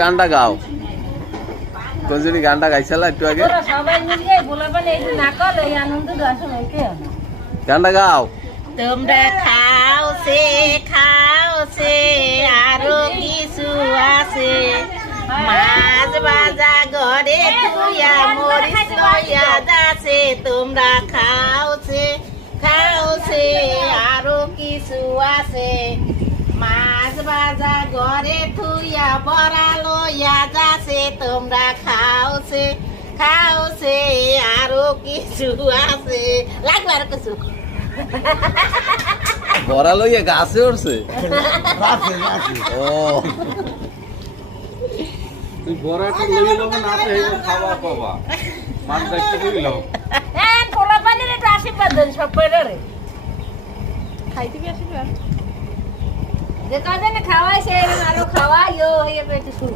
গানটা গাও কজনী গানটা গাইছালা একটু আগে সবাই মিলে বলবেন এই যে নাকল এই আনন্দ আসলে কে গানটা গাও তোমরা খাও সে আরো কিছু আছে মাছ ভাজা ঘরে তুইয়া মরিচ লইয়া যাচ্ছে তোমরা খাও সে আরো কিছু আছে মাছ ভাজা ঘরে থুইয়া বড়া লইয়া যাচ্ছে তোমরা খাও সে আরো কিছু আছে লাগবে আর কিছু বড়া লইয়া গাছে উঠছে ও তুই বড়াটা লই লব না তো এই খাওয়া পাবা মান দেখতে কইলো পোলা পানির একটু আশীর্বাদ দেন সব পেরে খাইতে আশীর্বাদ যে কাজে খাওয়াই সে আরো খাওয়াইও হয়ে পেটে শুরু